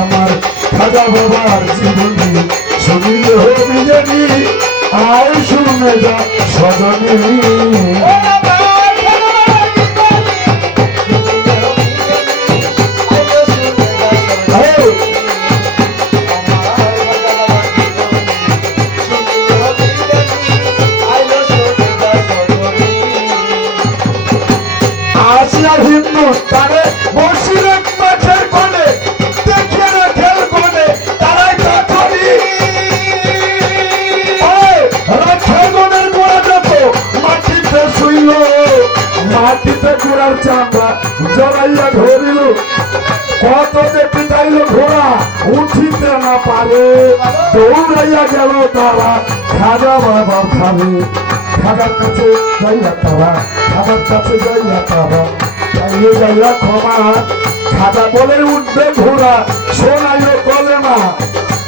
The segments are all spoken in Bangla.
আমার খাজা বাবার জীবনী শুনিল বিজনী আয় শুনে যা সজনী আসিয়া হিন্দুস্তানে বসির মাঠের কোণে দেখে না খেল কোণে তারাই তা করি খেলগনের গোড়া যত মাটিতে শুইল মাটিতে গোড়ার চামড়া জড়াইয়া ধরিল কত যে পিটাইল ঘোড়া উঠিতে না পারে দৌড়াইয়া গেল তারা খাজা বাবার খাবে খাজার কাছে যাইয়া তারা খাজার কাছে যাইয়া তারা যাইয়ে যাইয়া ক্ষমা খাজা বলে উঠবে ঘোড়া শোনাইল কলেমা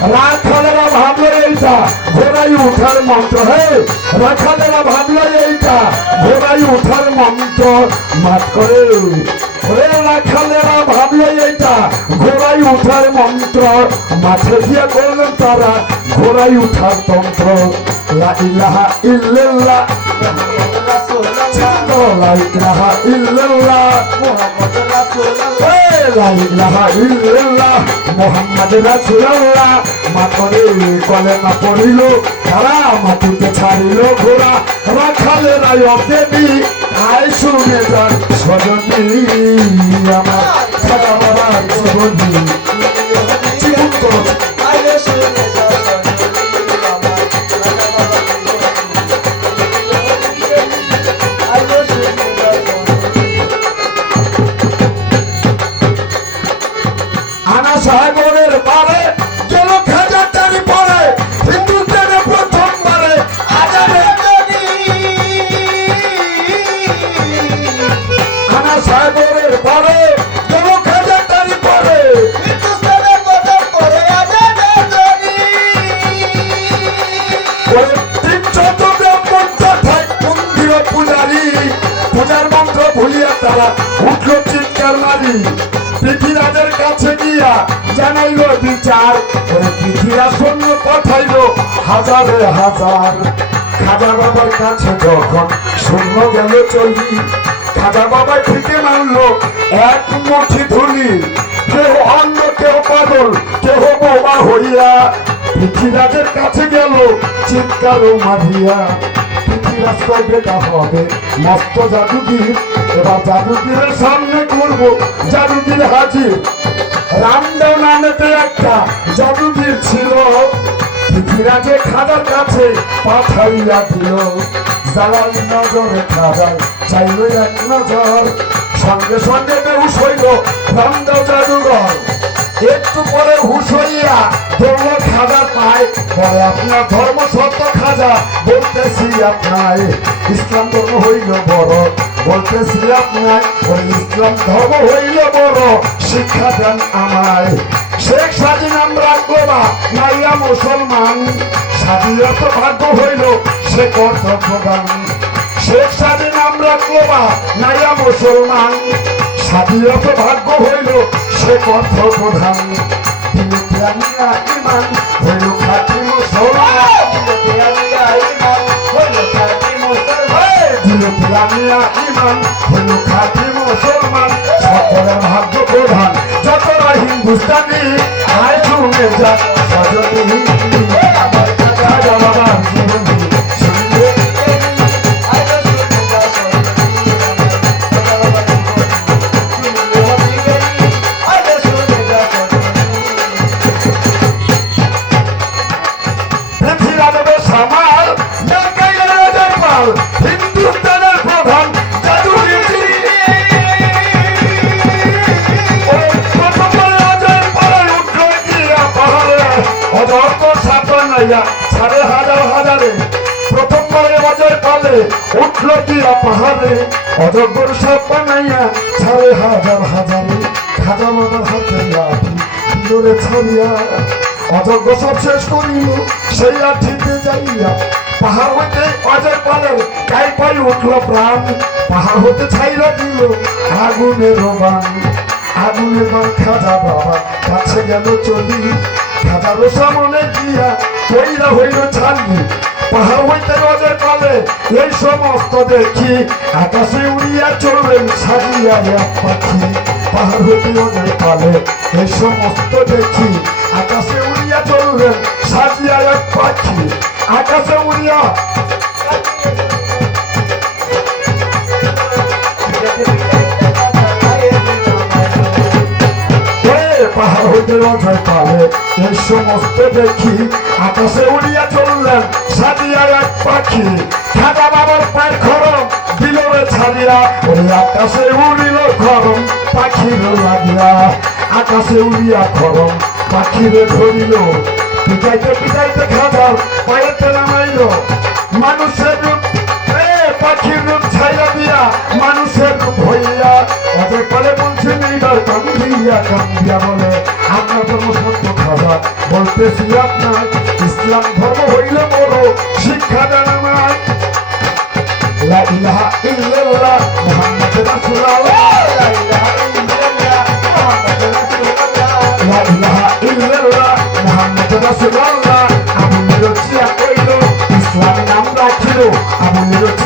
রাখালেরা ভাবলো এইটা ঘোড়াই উঠার মন্ত্র হে রাখালেরা ভাবলো এইটা ঘোড়াই উঠার মন্ত্র মাঠ করে ওরে রাখালেরা ভাবলো এইটা ঘোড়াই উঠার মন্ত্র মাঠে গিয়ে করলেন তারা ঘোড়াই উঠার তন্ত্র লা ইলাহা ইল্লাল্লাহ লা ইলাহা ইল্লাল্লাহ মুহাম্মাদুর রাসূলুল্লাহ লা ইলাহা ইল্লাল্লাহ মুহাম্মাদুর রাসূলুল্লাহ মাথরে কলেমা পড়িল তারা মাটিতে ছাড়িল ঘোড়া রাখালেরা দেবী আয় শুনে যান সজনী আমার খাজা বাবার জীবনী জীবন করো আয় শুনে সাগরের পারে গেল খাজাটারি পরে হিন্দুস্তানে প্রথমবারে আনা সাগরের পারে গেল খাজাটারি পরে হিন্দুস্তানে প্রথম করে পূজারি পূজার মন্ত্র ভুলিয়া তারা উঠল চিৎকার মারি পৃথিরাজের কাছে গিয়া জানাইল বিচার পৃথিরাজ সৈন্য পাঠাইল হাজারে হাজার খাজা বাবার কাছে যখন সৈন্য গেল চলি খাজা বাবা ঠিকে মানলো এক মুঠি ধুলি কেহ অন্য কেউ পাগল কেহ বোমা হইয়া পৃথিরাজের কাছে গেল চিৎকার মারিয়া পৃথিরাজ বেটা হবে মস্ত জাদুগির এবার জাদুগিরের সামনে করবো জাদুগির হাজির রামদেও নামেতে একটা জাদুগির ছিল পৃথিরাজে খাজার কাছে পাঠাইয়া দিল জ্বালালি নজরে খাজায় চাইল এক নজর সঙ্গে সঙ্গে বেহুশ হইল রামদেও জাদুঘর একটু পরে হুশ হইয়া ধরল খাজা পায় বলে আপনার ধর্ম সত্য খাজা বলতেছি আপনার ইসলাম ধর্ম হইল বড় বলতেছি আপনার ওই ইসলাম ধর্ম হইল বড় শিক্ষা দেন আমায় শেখ স্বাধীন আমরা গোবা নাইয়া মুসলমান স্বাধীনত ভাগ্য হইল সে কর্তব্য দান শেখ স্বাধীন আমরা গোবা নাইয়া মুসলমান স্বাধীনত ভাগ্য হইল সে কর্তব্য ধান ইমান হইল খাঁটি মুসলমান ইমান হইল খাঁটি মুসলমান সকলের ভাগ্য প্রধান যতরা হিন্দুস্তানি আয় শুনে যা সজনী খাজা বাবা কইরা দেবে সামাল ঢাকাইয়া রাজার পাল হিন্দুস্তানের প্রধান জাদুঘর অজস্র ছাত্র নাইয়া সাড়ে হাজার হাজারে প্রথমবারে অজয় পালে উঠল গিয়া পাহাড়ে অজগর সাপ বানাইয়া সাড়ে হাজার হাজারে খাজা মাদার হাতে লাঠি দিলরে ছাড়িয়া অজগ্র সব শেষ করিল সেই লাঠিতে যাইয়া পাহাড় হইতে অজয় পালের গায়ে পায়ে উঠল প্রাণ পাহাড় হতে ছাইরা দিল আগুনের বান আগুনের বান খাজা বাবা কাছে গেল চলি খাজার সামনে গিয়া কইরা হইল ছাড়ি পাহাড় হইতে অজয় পালে এই সমস্ত দেখি আকাশে উড়িয়া চললেন সাজিয়া এক পাখি পাহাড় হইতে অজয় পালে এই সমস্ত দেখি আকাশে উড়িয়া চললেন সাজিয়া এক পাখি আকাশে উড়িয়া পাহাড় হইতে অজয় পালে এই সমস্ত দেখি আকাশে উড়িয়া চললেন সাজিয়া এক পাখি খাজা বাবার পায়ের খরম দিলরে ছাড়িয়া ওই আকাশে উড়িল খরম পাখির লাগিয়া আকাশে উড়িয়া খরম পাখিরে ধরিল পিটাইতে পিটাইতে খাজার পায়েতে নামাইল মানুষের রূপ পাখির রূপ ছাইয়া দিয়া মানুষের রূপ হইয়া অজয় পালে বলছেন এইবার কান্দিয়া কান্দিয়া বলে আপনার ধর্ম সত্য খাজা বলতেছি আপনার ইসলাম ধর্ম হইলে বড় শিক্ষা দেন আমার লা ইলাহা ইল্লাল্লাহ মুহাম্মদ রাসূলুল্লাহ লা ইলাহা ইল্লাল্লাহ মুহাম্মদ রাসূলুল্লাহ লা ইলাহা ইল্লাল্লাহ মুহাম্মদ রাসূলুল্লাহ আবু নিরচিয়া কইল ইসলাম নাম রাখিল আবু নিরচিয়া